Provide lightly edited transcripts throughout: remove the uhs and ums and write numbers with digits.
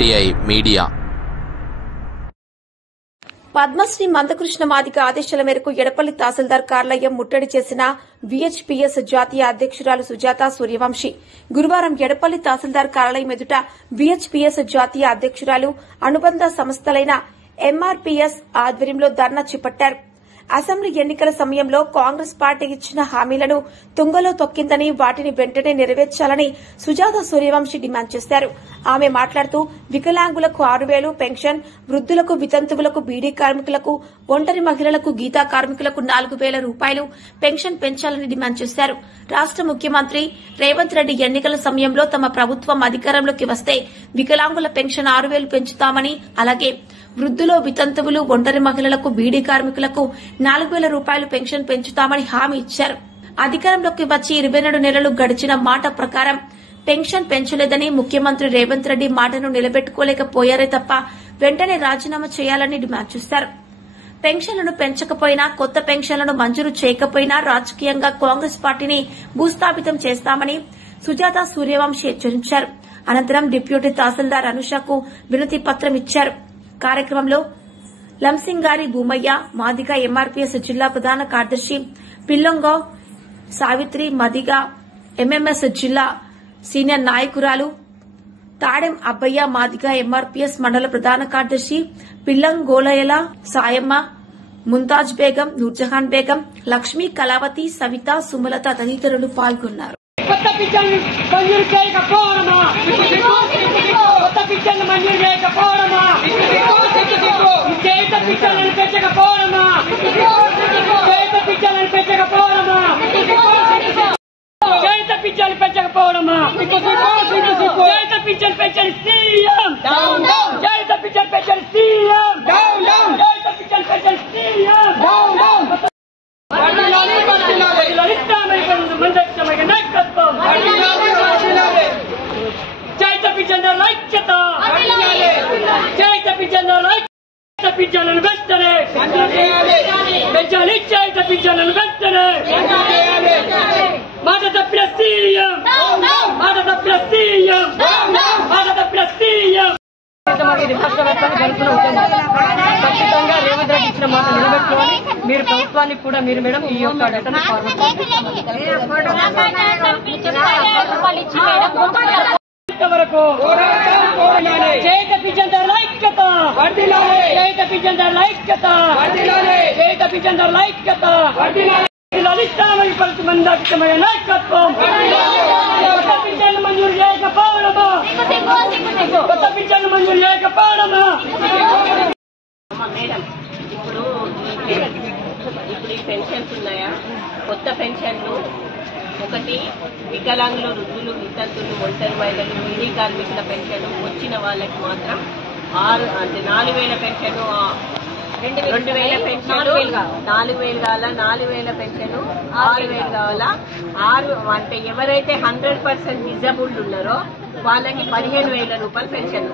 RTI media. Padmashri Mandakrishna Madiga ఆదేశాల మేరకు ఎడపల్లి తహసీల్దార్ కార్యాలయం ముట్టడి చేసిన VHPS జాతీయ అధ్యక్షురాలు సుజాత సూర్యవంశీ గురువారం ఎడపల్లి తహసీల్దార్ కార్యాలయం ఎదుట VHPS జాతీయ అధ్యక్షురాలు అనుబంధ సంస్థలైన MRPS ఆధ్వర్యంలో ధర్నా చేపట్టారు. అసెంబ్లీ ఎన్నికల సమయంలో కాంగ్రెస్ పార్టీ ఇచ్చిన హామీలను తుంగలో తొక్కిందని, వాటిని వెంటనే నెరవేర్చాలని సుజాత సూర్యవంశీ డిమాండ్ చేశారు. ఆమె మాట్లాడుతూ వికలాంగులకు 6,000 పెన్షన్, వృద్ధులకు, వితంతువులకు, బీడీ కార్మికులకు, ఒంటరి మహిళలకు, గీతా కార్మికులకు 4,000 రూపాయలు పెన్షన్ పెంచాలని డిమాండ్ చేశారు. రాష్ట ముఖ్యమంత్రి రేవంత్ రెడ్డి ఎన్నికల సమయంలో తమ ప్రభుత్వం అధికారంలోకి వస్తే వికలాంగుల పెన్షన్ 6,000 పెంచుతామని, అలాగే వృద్ధులు, వితంతువులు, ఒంటరి మహిళలకు, బీడీ కార్మికులకు 4,000 రూపాయలు పెన్షన్ పెంచుతామని హామీ ఇచ్చారు. అధికారంలోకి వచ్చి 22 నెలలు గడిచిన మాట ప్రకారం పెన్షన్ పెంచలేదని ముఖ్యమంత్రి రేవంత్ రెడ్డి మాటను నిలబెట్టుకోలేకపోయారే తప్ప వెంటనే రాజీనామా చేయాలని డిమాండ్ చేశారు. పెన్షన్లను పెంచకపోయినా, కొత్త పెన్షన్లను మంజూరు చేయకపోయినా రాజకీయంగా కాంగ్రెస్ పార్టీని భూస్థాపితం చేస్తామని సుజాత సూర్యవంశీ హెచ్చరించారు. అనంతరం డిప్యూటీ తహసీల్దార్ అనుషకు వినతి పత్రం ఇచ్చారు. కార్యక్రమంలో లంసింగారి భూమయ్య, మాదిగ MRPS జిల్లా ప్రధాన కార్యదర్శి పిల్లొంగో సావిత్రి, మదిగ MMS జిల్లా సీనియర్ నాయకురాలు తాడెం అబ్బయ్య, మాదిగ MRPS మండల ప్రధాన కార్యదర్శి పిల్లంగోలయల సాయమ్మ, ముంతాజ్ బేగం, నూర్జహాన్ బేగం, లక్ష్మీ, కళావతి, సవిత, సుమలత తదితరులు పాల్గొన్నారు. పింఛన్లను వెంటనే పెంచాలి, పింఛన్లను వెంటనే మాట తప్పిన సీఎం, మాట తప్పిన సీఎం, మాట తప్పిన సీఎం. ఖచ్చితంగా రేవంత్ రెడ్డి ఇచ్చిన మాట నిలబెట్టుకోవాలి. మీరు ప్రభుత్వానికి కూడా మీరు మేడం ఈ యొక్క లెటర్ను వరకు చేత పింఛన్దారుల ఐక్యత, చేత పింఛన్దారుల ఐక్యత, చేత పింఛన్దారుల ఐక్యత, ఇస్తామని పలుకు మందాక్షమైన నాయకత్వం. కొత్త పింఛన్లు మంజూరు చేయకపోవడమా, కొత్త పింఛన్లు మంజూరు చేయకపోవడమా. మేడం ఇప్పుడు ఈ పెన్షన్స్ ఉన్నాయా? కొత్త పెన్షన్లు ఒకటి వికలాంగులు, వృద్ధులు, వితంతులు, ఒంటరి మహిళలు, బీడీ కార్మికుల పెన్షన్ వచ్చిన వాళ్ళకి మాత్రం 4,000 పెన్షన్, 2,000 పెన్షన్, 4,000 కావాలా, 4,000 పెన్షన్, 6,000 కావాలా. 6 అంటే ఎవరైతే 100% డిజబుల్డ్ ఉన్నారో వాళ్ళకి 15,000 రూపాయలు పెన్షన్.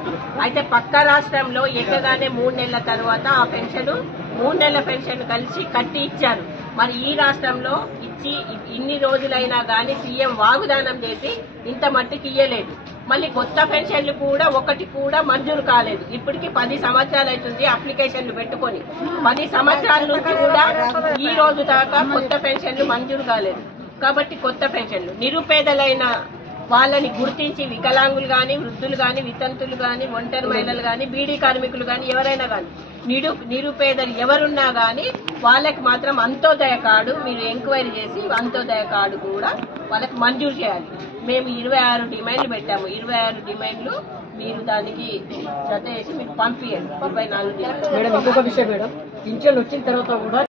అయితే పక్క రాష్ట్రంలో ఎక్కగానే 3 నెలల తర్వాత ఆ పెన్షన్ 3 నెలల పెన్షన్ కలిసి కట్టి ఇచ్చారు. మరి ఈ రాష్ట్రంలో ఇచ్చి ఇన్ని రోజులైనా గానీ సీఎం వాగ్దానం చేసి ఇంత మట్టికి ఇయ్యలేదు. మళ్ళీ కొత్త పెన్షన్లు కూడా ఒకటి కూడా మంజూరు కాలేదు. ఇప్పటికి 10 సంవత్సరాలు అవుతుంది అప్లికేషన్లు పెట్టుకొని. 10 సంవత్సరాల నుంచి కూడా ఈ రోజు దాకా కొత్త పెన్షన్లు మంజూరు కాలేదు. కాబట్టి కొత్త పెన్షన్లు నిరుపేదలైన వాళ్ళని గుర్తించి వికలాంగులు గాని, వృద్ధులు గాని, వితంతులు గాని, ఒంటరి మహిళలు గాని, బీడీ కార్మికులు గాని, ఎవరైనా గాని నిరుపేదలు ఎవరున్నా గాని వాళ్ళకి మాత్రం అంత్యోదయ కార్డు మీరు ఎంక్వైరీ చేసి అంత్యోదయ కార్డు కూడా వాళ్ళకి మంజూరు చేయాలి. మేము 26 డిమాండ్లు పెట్టాము. 26 డిమాండ్లు మీరు దానికి జత చేసి మీకు పంపించండి. 24 మేడం ఇంకొక విషయం మేడం, పింఛన్లు వచ్చిన తర్వాత కూడా